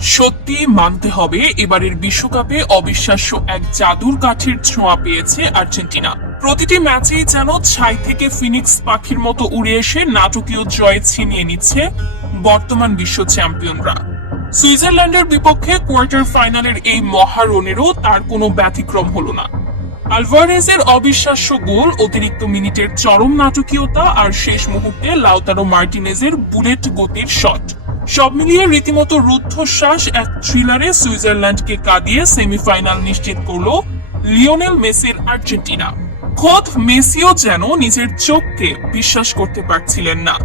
সত্যি মানতে হবে, এবারের বিশ্বকাপে অবিশ্বাস্য এক জাদুর কাঠির ছোঁয়া পেয়েছে আর্জেন্টিনা। প্রতিটি ম্যাচেই যেন ছাই থেকে ফিনিক্স পাখির মতো উড়ে এসে নাটকীয় জয় ছিনিয়ে নিচ্ছে বর্তমান বিশ্ব চ্যাম্পিয়নরা। সুইজারল্যান্ডের বিপক্ষে কোয়ার্টার ফাইনালের এই মহারণেরও তার কোনো ব্যতিক্রম হলো না। আলভারেজের অবিশ্বাস্য গোল, অতিরিক্ত মিনিটের চরম নাটকীয়তা আর শেষ মুহূর্তে লাউতারো মার্টিনেজের বুলেট গতির শট, সব মিলিয়ে রীতিমতো রুদ্ধশ্বাস এক থ্রিলারে সুইজারল্যান্ডকে কাঁদিয়ে সেমিফাইনাল নিশ্চিত করল লিওনেল মেসির আর্জেন্টিনা। খোদ মেসিও যেন নিজের চোখকে বিশ্বাস করতে পারছিলেন না।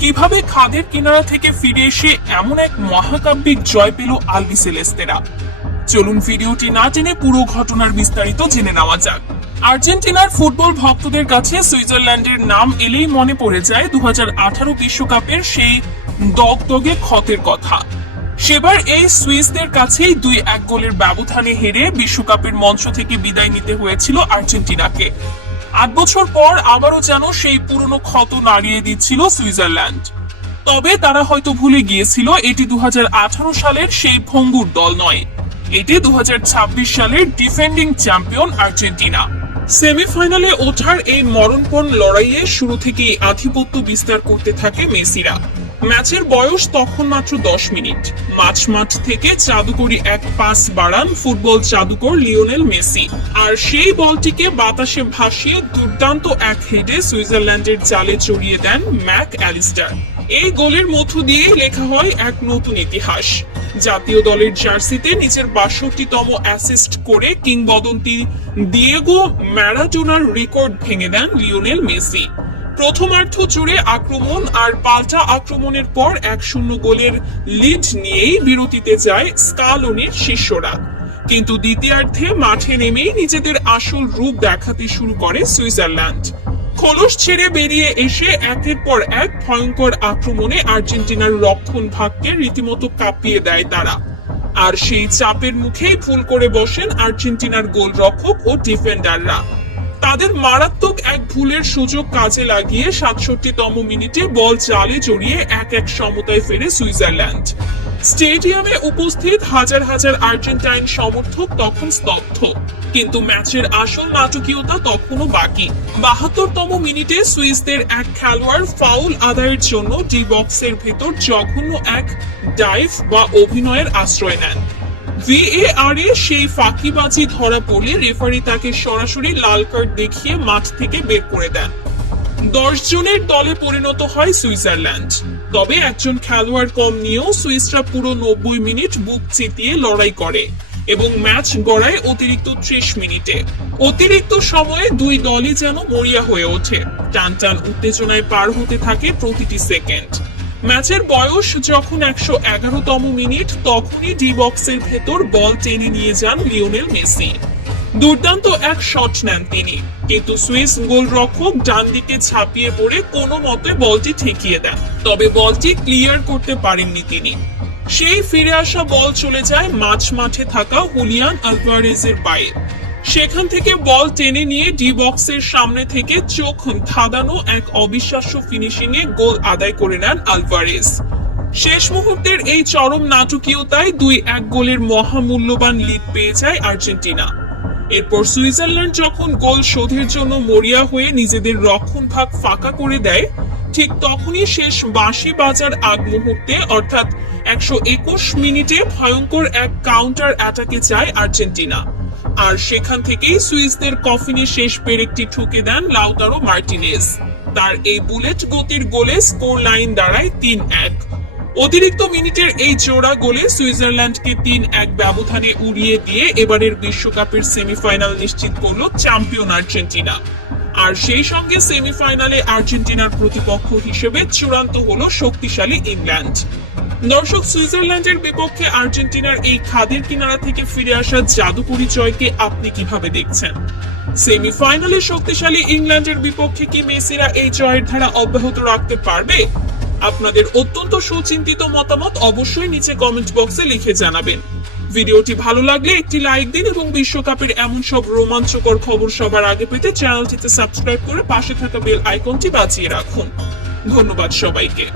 কিভাবে খাদের কিনারা থেকে ফিরে এসে এমন এক মহাকাব্যিক জয় পেল আলবিসেলেস্তেরা। চলুন ভিডিওটি না টেনে পুরো ঘটনার বিস্তারিত জেনে নেওয়া যাক। আর্জেন্টিনার ফুটবল ভক্তদের কাছে সুইজারল্যান্ডের নাম এলেই মনে পড়ে যায় 2018 বিশ্বকাপের সেই দগদগে ক্ষতের কথা। সেবার এই সুইসদের কাছেই 2-1 গোলের ব্যবধানে হেরে বিশ্বকাপের মঞ্চ থেকে বিদায় নিতে হয়েছিল আর্জেন্টিনাকে। 8 বছর পর আবারও যেন সেই পুরনো ক্ষত নাড়িয়ে দিচ্ছিল সুইজারল্যান্ড। তবে তারা হয়তো ভুলে গিয়েছিল এটি 2018 সালের সেই ভঙ্গুর দল নয়, এটি 2026 সালের ডিফেন্ডিং চ্যাম্পিয়ন আর্জেন্টিনা। সেমিফাইনালে ওঠার এই মরণপণ লড়াইয়ে শুরু থেকেই আধিপত্য বিস্তার করতে থাকে মেসিরা। ম্যাচের বয়স তখন মাত্র 10 মিনিট। মাঠ থেকে জাদুকরী এক পাস বাড়ান ফুটবল জাদুকর লিওনেল মেসি, আর সেই বলটিকে বাতাসে ভাসিয়ে দুর্দান্ত এক হেডে সুইজারল্যান্ডের জালে জড়িয়ে দেন ম্যাক অ্যালিস্টার। এই গোলের মধ্য দিয়ে লেখা হয় এক নতুন ইতিহাস। জাতীয় দলের জার্সিতে নিজের 62তম অ্যাসিস্ট করে কিংবদন্তি দিয়েগো ম্যারাডোনার রেকর্ড ভেঙে দেন লিওনেল মেসি। প্রথমার্ধ জুড়ে আক্রমণ আর পাল্টা আক্রমণের পর 1-0 গোলের লিড নিয়েই বিরতিতে যায় স্কালোনির শিষ্যরা। কিন্তু দ্বিতীয়ার্ধে মাঠে নেমেই নিজেদের আসল রূপ দেখাতে শুরু করে সুইজারল্যান্ড। খোলস ছেড়ে বেরিয়ে এসে একের পর এক ভয়ঙ্কর আক্রমণে আর্জেন্টিনার রক্ষণ ভাগকে রীতিমতো কাঁপিয়ে দেয় তারা। আর সেই চাপের মুখেই ভুল করে বসেন আর্জেন্টিনার গোলরক্ষক ও ডিফেন্ডাররা। তাদের মারাত্মক এক ভুলের সুযোগ কাজে লাগিয়ে 67তম মিনিটে বল জালে জড়িয়ে 1-1 সমতায় ফেরে সুইজারল্যান্ড। স্টেডিয়ামে উপস্থিত হাজার হাজার আর্জেন্টাইন সমর্থক তখন স্তব্ধ, কিন্তু ম্যাচের আসল নাটকীয়তা তখনও বাকি। 72তম মিনিটে সুইসদের এক খেলোয়াড় ফাউল আদায়ের জন্য ডি বক্সের ভেতর জঘন্য এক ডাইভ বা অভিনয়ের আশ্রয় নেন। VAR এ সেই ফাঁকিবাজি ধরা পড়লে রেফারি তাকে সরাসরি লাল কার্ড দেখিয়ে মাঠ থেকে বের করে দেন। 10 জনের দলে পরিণত হয় সুইজারল্যান্ড। তবে একজন খেলোয়াড় কম নিয়েও সুইসরা পুরো 90 মিনিট বুক চিতিয়ে লড়াই করে এবং ম্যাচ গড়ায় অতিরিক্ত 30 মিনিটে। অতিরিক্ত সময়ে দুই দলই যেন মরিয়া হয়ে ওঠে। টানটান উত্তেজনায় পার হতে থাকে প্রতিটি সেকেন্ড। ম্যাচের বয়স যখন 111তম মিনিট, তখনই ডি বক্সের ভেতর বল টেনে নিয়ে যান লিওনেল মেসি। দুর্দান্ত এক শট নেন তিনি, কিন্তু সুইস গোলরক্ষক ডান দিকে ঝাঁপিয়ে পড়ে কোনো মতে বলটি ঠেকিয়ে দেন। তবে বলটি ক্লিয়ার করতে পারেননি তিনি। সেই ফিরে আসা বল চলে যায় মাঠে থাকা হুলিয়ান আলভারেজের পায়ে। সেখান থেকে বল টেনে নিয়ে ডি বক্সের সামনে থেকে চোখ ধাঁধানো এক অবিশ্বাস্য ফিনিশিং এ গোল আদায় করে নেন আলভারেজ। শেষ মুহূর্তের এই চরম নাটকীয়তায় 2-1 গোলের মহামূল্যবান লিড পেয়ে যায় আর্জেন্টিনা। এরপর সুইজারল্যান্ড যখন গোল শোধের জন্য মরিয়া হয়ে নিজেদের রক্ষণ ভাগ ফাঁকা করে দেয়, ঠিক তখনই শেষ বাঁশি বাজার আগ মুহূর্তে অর্থাৎ 121 মিনিটে ভয়ঙ্কর এক কাউন্টার অ্যাটাকে যায় আর্জেন্টিনা। আর সেখান থেকেই সুইসদের কফিনে শেষ পেরেকটি ঠুকে দেন লাউতারো মার্টিনেজ। তার এই বুলেট গতির গোলে স্কোর লাইন দাঁড়ায় 3-1। অতিরিক্ত মিনিটের এই জোড়া গোলে সুইজারল্যান্ডকে 3-1 ব্যবধানে উড়িয়ে দিয়ে এবারের বিশ্বকাপের সেমিফাইনাল নিশ্চিত করল চ্যাম্পিয়ন আর্জেন্টিনা। আর সেই সঙ্গে সেমিফাইনালে আর্জেন্টিনার প্রতিপক্ষ হিসেবে চূড়ান্ত হলো শক্তিশালী ইংল্যান্ড। দর্শক, সুইজারল্যান্ডের বিপক্ষে আর্জেন্টিনার এই খাদের কিনারা থেকে ফিরে আসা জাদুকরী জয়কে আপনি কিভাবে দেখছেন? সেমিফাইনালে শক্তিশালী ইংল্যান্ডের বিপক্ষে কি মেসিরা এই জয়ের ধারা অব্যাহত রাখতে পারবে? আপনাদের অত্যন্ত সুচিন্তিত মতামত অবশ্যই নিচে কমেন্ট বক্সে লিখে জানাবেন। ভিডিওটি ভালো লাগলে একটি লাইক দিন এবং বিশ্বকাপের এমন সব রোমাঞ্চকর খবর সবার আগে পেতে চ্যানেলটিতে সাবস্ক্রাইব করে পাশে থাকা বেল আইকনটি বাজিয়ে রাখুন। ধন্যবাদ সবাইকে।